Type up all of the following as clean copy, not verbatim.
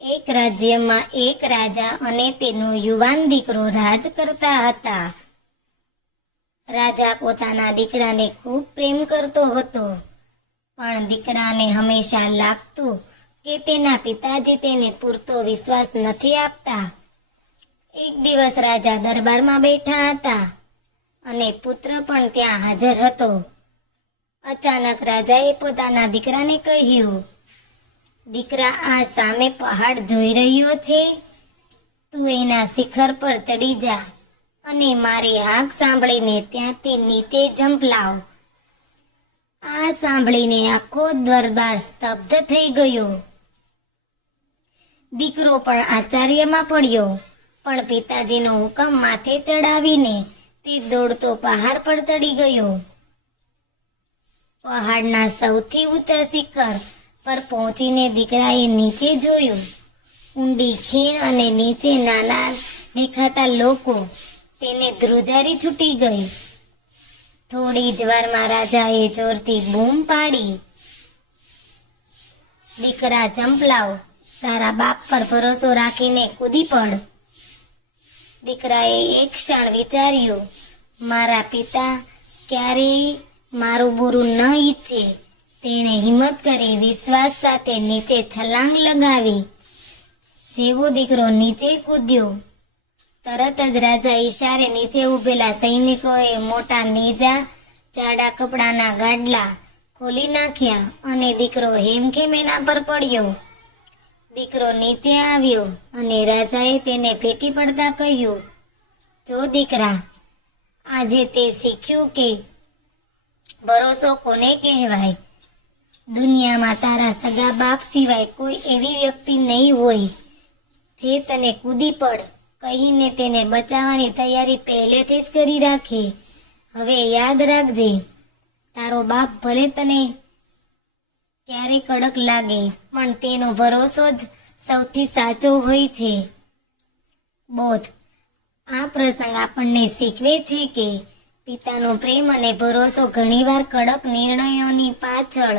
એક રાજ્યમાં એક રાજા અને તેનો યુવાન દીકરો રાજ કરતા હતા. રાજા પોતાના દીકરાને ખૂબ પ્રેમ કરતો હતો, પણ દીકરાને હંમેશા લાગતું કે તેના પિતાજી તેને પૂરતો વિશ્વાસ નથી આપતા. એક દિવસ રાજા દરબારમાં બેઠા હતા અને પુત્ર પણ ત્યાં હાજર હતો. અચાનક રાજાએ પોતાના દીકરાને કહ્યું, દીકરા, આ સામે પહાડ જોઈ રહ્યો છે? તું એના શિખર પર ચડી જા અને મારી હાક સાંભળીને ત્યાંથી નીચે જંપ લાવ. આ સાંભળીને આખો દરબાર સ્તબ્ધ થઈ ગયો. દીકરો પણ આશ્ચર્યમાં પડ્યો, પણ પિતાજીનો હુકમ માથે ચડાવીને તે દોડતો પહાડ પર ચડી ગયો. પહાડના સૌથી ઊંચા શિખર પર પહોંચીને દીકરાએ નીચે જોયું. ઊંડી ખીણ અને નીચે નાના દેખાતા લોકો. તેને ધ્રુજારી છૂટી ગઈ. થોડી જ વારમાં રાજાએ જોરથી બૂમ પાડી, દીકરા, જંપ લાવ, તારા બાપ પર ભરોસો રાખીને કૂદી પડ. દીકરાએ એક ક્ષણ વિચાર્યું, મારા પિતા ક્યારેય મારું બુરું ન ઈચ્છે. તેણે હિંમત કરી વિશ્વાસ સાથે નીચે છલાંગ લગાવી. જેવો દીકરો નીચે કૂદ્યો, તરત જ રાજા ઈશારે નીચે ઊભેલા સૈનિકોએ મોટા નેજા, જાડા કપડાના ગાડલા ખોલી નાખ્યા અને દીકરો હેમખેમ એના પર પડ્યો. દીકરો નીચે આવ્યો અને રાજાએ તેને ભેટી પડતા કહ્યું, જો દીકરા, આજે તે શીખ્યું કે ભરોસો કોને કહેવાય. દુનિયામાં તારા સગા બાપ સિવાય કોઈ એવી વ્યક્તિ નહીં હોય જે તને કૂદી પડ કહીને તેને બચાવવાની તૈયારી પહેલેથી જ કરી રાખે. હવે યાદ રાખજે, તારો બાપ ભલે તને ક્યારે કડક લાગે, પણ તેનો ભરોસો જ સૌથી સાચો હોય છે. બોધ. આ પ્રસંગ આપણને શીખવે છે કે પિતાનો પ્રેમ અને ભરોસો ઘણીવાર કડક નિર્ણયોની પાછળ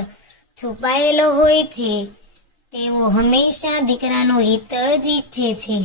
છુપાયેલો હોય છે. તેઓ હંમેશા દીકરાનું હિત જ ઈચ્છે છે.